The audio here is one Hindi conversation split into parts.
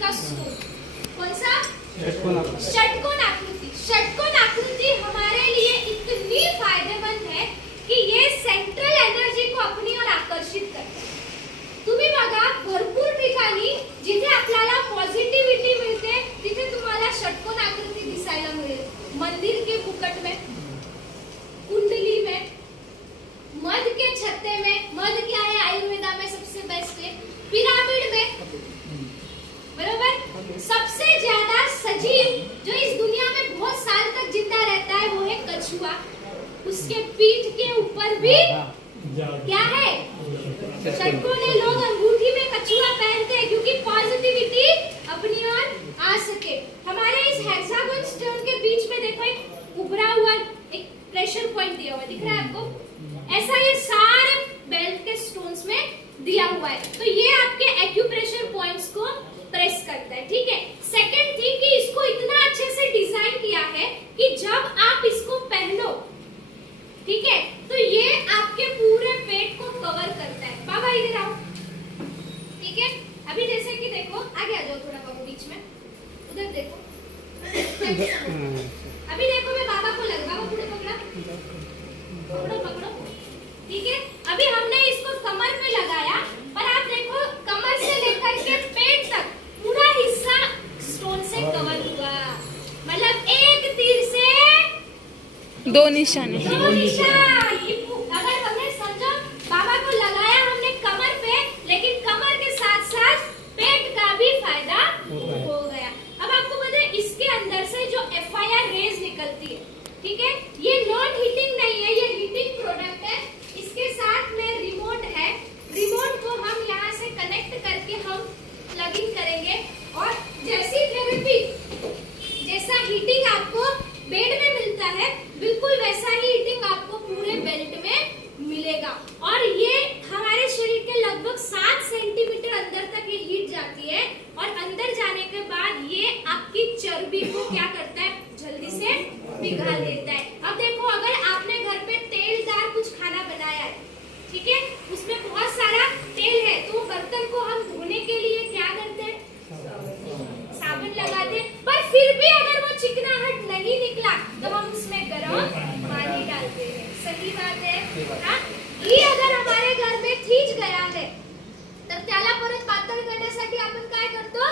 का स्टोन। कौन सा? षटकोण आकृति। षटकोण आकृति हमारे लिए इतनी फायदेमंद है कि ये सेंट्रल एनर्जी को अपनी ओर आकर्षित करते हैं। तुम्ही बघा भरपूर ठिकाणी जिथे आपल्याला पॉझिटिव्हिटी मिळते तिथे तुम्हाला षटकोण आकृति दिसायला मिळेल। मंदिर के मुकुट में, कुंडली में, मध के छत्ते में, मध क्या है आयुर्वेदा में सबसे बेस्ट है, पिरामिड में, बरोबर। सबसे ज्यादा सजीव जो इस दुनिया में बहुत साल तक जिंदा रहता है वो है कछुआ। उसके पीठ के ऊपर भी क्या है? षटकोण। लोग अंगूठी में कछुआ पहनते हैं क्योंकि पॉजिटिविटी अपनी ओर आ सके। हमारे इस हेक्सागोन स्टोन के बीच में देखो एक उभरा हुआ एक प्रेशर पॉइंट दिया हुआ दिख रहा है आपको? ऐसा ये सारे बेल्ट के स्टोन्स में दिया हुआ है, तो ये आपके एक्यूप्रेशर पॉइंट्स को प्रेस करता है, ठीक है। सेकंड थिंग कि इसको इतना अच्छे से डिजाइन किया है कि जब आप इसको पहनो, ठीक है, तो ये आपके पूरे पेट को कवर करता है। बाबा इधर आओ, ठीक है। अभी जैसे कि देखो, आगे आ जाओ थोड़ा बाबू बीच में, उधर देखो। अभी देखो मैं बाबा को लगा, बाबा पूरे पकड़ा, पकड़ो पकड़ो, ठीक है। अभी हमने इसको कमर में लगाया, पर आप देखो कमर से लेकर के पेट तक पूरा हिस्सा स्टोन से कवर हुआ। मतलब एक तीर से दो निशाने। अगर हमने समझो बाबा को लगाया हमने कमर पे, लेकिन कमर के साथ साथ पेट का भी फायदा हो गया। अब आपको पता है इसके अंदर से जो FIR रेज निकलती है, ठीक है, ये नॉन हीटिंग नहीं है, ये हीटिंग प्रोडक्ट है। इसके साथ में रिमोट है, रिमोट को हम यहाँ से कनेक्ट करके हम प्लग इन करेंगे और जैसी थेरेपी, जैसा हीटिंग आपको बेड में मिलता है बिल्कुल वैसा ही हीटिंग आपको पूरे बेल्ट में मिलेगा। और ये हमारे शरीर के लगभग 7 सेंटीमीटर अंदर तक ये हीट जाती है और अंदर जाने के बाद ये आपकी चर्बी को क्या करता है? जल्दी से पिघल देता है। अब देखो अगर आपने घर पे तेलदार कुछ खाना बनाया है, ठीक है, उसमें बहुत सारा तेल है, तो बर्तन को हम धोने के लिए क्या करते हैं? साबुन लगाते हैं, पर फिर भी अगर वो चिकनाहट नहीं निकला तो हम उसमें गरम पानी डालते हैं। सही बात है ना? ये अगर हमारे घर में थीज गया है तर त्याला परत पातळ करण्यासाठी आपण काय करतो?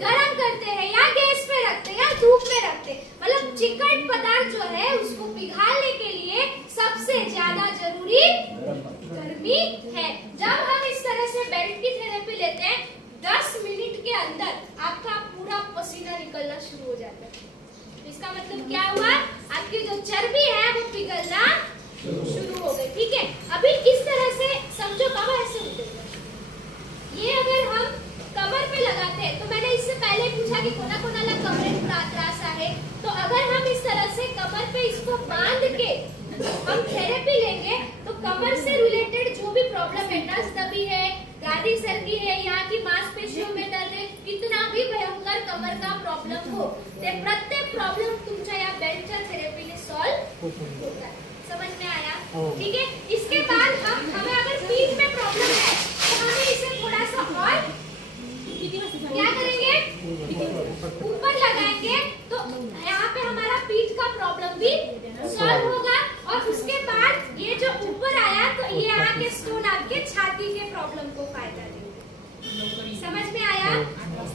गरम करते हैं या गैस पे रखते हैं या धूप में रखते हैं। मतलब चिकन पदार्थ जो है उसको पिघालने के लिए सबसे ज्यादा जरूरी गर्मी है। जब हम इस तरह से बेल्ट की थेरेपी लेते हैं 10 मिनट के अंदर आपका पूरा पसीना निकलना शुरू हो जाता है। इसका मतलब क्या हुआ? आपकी जो चर्बी है वो पिघलना शुरू हो गई, ठीक है। अभी इस तरह से समझो बाबा ऐसे होते हैं। ये अगर हम कमर पे लगाते हैं, तो मैंने इससे पहले पूछा कि कोणाकोणाला कमरेत त्रास आहे, तो अगर हम इस तरह से कमर पे इसको बांध के हम थेरेपी लेंगे तो कमर से रिलेटेड जो भी प्रॉब्लम है, नस दबी है, गादी सरकी है, यहाँ की मांसपेशियों में दर्द है, कितना भी भयंकर कमर का प्रॉब्लम हो, ते प्रत्येक प्रॉब्लम तुमच्या या बेल्टच्या थेरेपीने सॉल्व होता है। समझ में आया? ठीक है। इसके बाद हमें अगर पीठ में प्रॉब्लम है तो हमें इसे थोड़ा सा और क्या करेंगे? ऊपर लगाएंगे तो यहाँ पे हमारा पीठ का प्रॉब्लम भी सॉल्व होगा। और उसके बाद ये जो ऊपर आया तो ये आके स्टोन आपके छाती के प्रॉब्लम को फायदा देंगे। समझ में आया?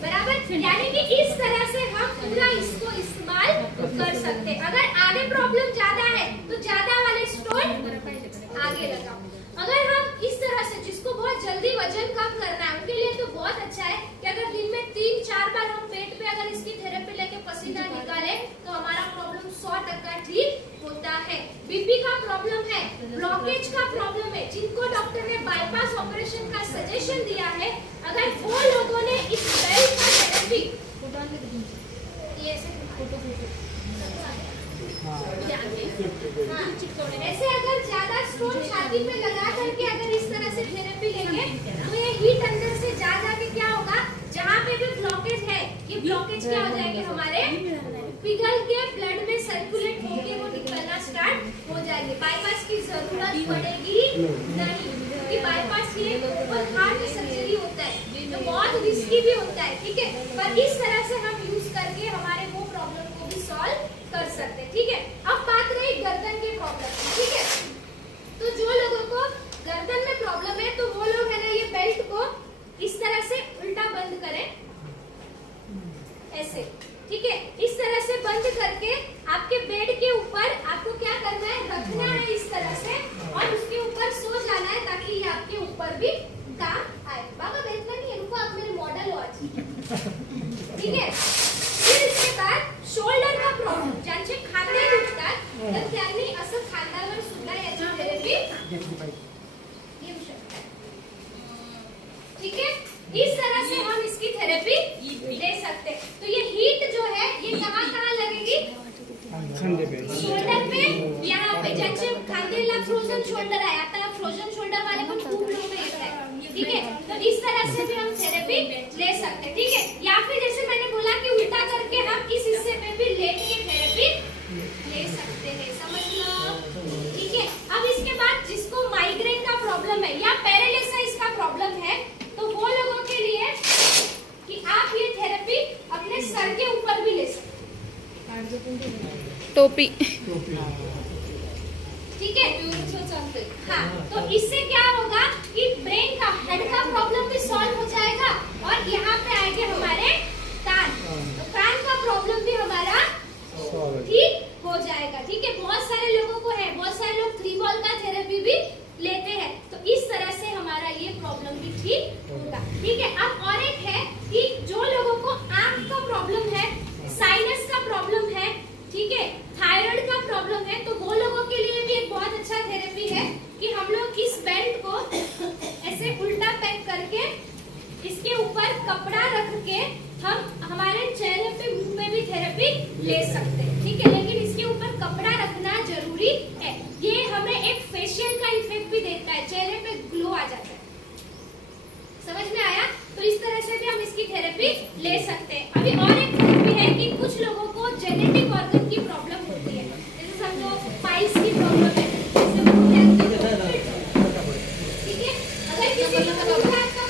बराबर। यानी कि इस तरह से हम पूरा इसको इस्तेमाल कर सकते हैं। अगर आगे प्रॉब्लम ज्यादा है तो ज्यादा वाले स्टोन आगे लगाओ। अगर हम इस तरह से जिसको बहुत जल्दी वजन कम करना है उनके लिए तो बहुत अच्छा है कि अगर दिन में 3-4 बार हम पेट पे अगर इसकी थेरेपी लेके पसीना निकाले तो हमारा प्रॉब्लम 100% ठीक होता है। बीपी का प्रॉब्लम है, ब्लॉकेज का प्रॉब्लम है, जिनको डॉक्टर ने बाईपास ऑपरेशन का सजेशन दिया है, अगर वो लोगों ने इस बेल्ट का थेरेपी ऐसे अगर ज्यादा स्टोन छाती में लगा करके अगर इस तरह से थेरेपी लेंगे तो ये हीट अंदर से जा के क्या होगा? जहाँ पे भी ब्लॉकेज है ये ब्लॉकेज क्या हो जाएंगे? हमारे पिघल के ब्लड में सर्कुलेट होके वो निकलना स्टार्ट हो जाएंगे। बाईपास की जरूरत पड़ेगी नहीं, क्योंकि बाईपास ये हार्ट सर्जरी होता है जो बहुत रिस्की रिस्की भी होता है, ठीक है, पर इस तरह से हम यूज करके हमारे वो प्रॉब्लम को भी सॉल्व कर सकते हैं, ठीक है। अब बात रही गर्दन के प्रॉब्लम की, ठीक है। तो जो लोगों को गर्दन में प्रॉब्लम है तो वो लोग है ना ये बेल्ट को इस तरह से उल्टा बंद करें, ऐसे, ठीक है। इस तरह से बंद करके आपके बेड के ऊपर आपको क्या करना है, रखना है इस तरह से और उसके ऊपर सो जाना है ताकि ये आपके ऊपर भी काम आए। बाबा बैठना नहीं है, रुको, आप मेरे मॉडल हो आज, ठीक है। फिर इसके बाद शोल्डर का प्रॉब्लम, ज्यांचे खांदे दुखतात तर त्यांनी असं खांद्यावर सुद्धा याची थेरपी घेऊ शकतात, ठीक है। इस तरह से हम इसकी थेरेपी ले सकते हैं। तो ये हीट जो है ये कहाँ लगेगी, शोल्डर पे, यहाँ पे, ज्यांचे खांदेला फ्रोजन शोल्डर आहे, आता फ्रोजन शोल्डर वाले पण खूप लोग येत आहेत, ठीक है। तो इस तरह से भी हम थेरेपी ले सकते हैं, ठीक है। या फिर जैसे मैंने बोला कि उल्टा करके हम इस हिस्से पे भी लेट के थेरेपी ले सकते हैं, समझ लो, ठीक है। अब इसके बाद जिसको माइग्रेन का प्रॉब्लम है या पैरालिसिस का प्रॉब्लम है तो वो लोगों के लिए कि आप ये थेरेपी अपने सर के ऊपर भी ले सकते हैं, टोपी, ठीक है। हाँ, तो इससे क्या होगा कि ब्रेन का, हेड का प्रॉब्लम भी सॉल्व हो जाएगा और यहाँ पे आएंगे हमारे कान, तो कान का प्रॉब्लम भी हमारा ठीक हो जाएगा, ठीक है। बहुत सारे लोगों को है, बहुत सारे लोग 3 बॉल का थेरेपी भी लेते हैं, तो इस तरह से हमारा ये प्रॉब्लम भी ठीक होगा, ठीक है। अब और एक है कि जो लोगों को आंख का प्रॉब्लम है, साइनस का प्रॉब्लम है, ठीक है, थायराइड का प्रॉब्लम है, तो वो लोगों के लिए भी एक बहुत अच्छा थेरेपी है कि हम लोग इस बेल्ट को ऐसे उल्टा पैक करके इसके ऊपर कपड़ा रख के हम हमारे चेहरे पे, मुंह पे भी थेरेपी ले सकते हैं, ठीक है। लेकिन इसके ऊपर कपड़ा रखना जरूरी है, ये हमें एक फेशियल का इफेक्ट भी देता है, चेहरे पे ग्लो आ जाता है, समझ में आया। तो इस तरह से भी हम इसकी थेरेपी ले सकते हैं। अभी और एक थेरेपी है कि कुछ लोगों को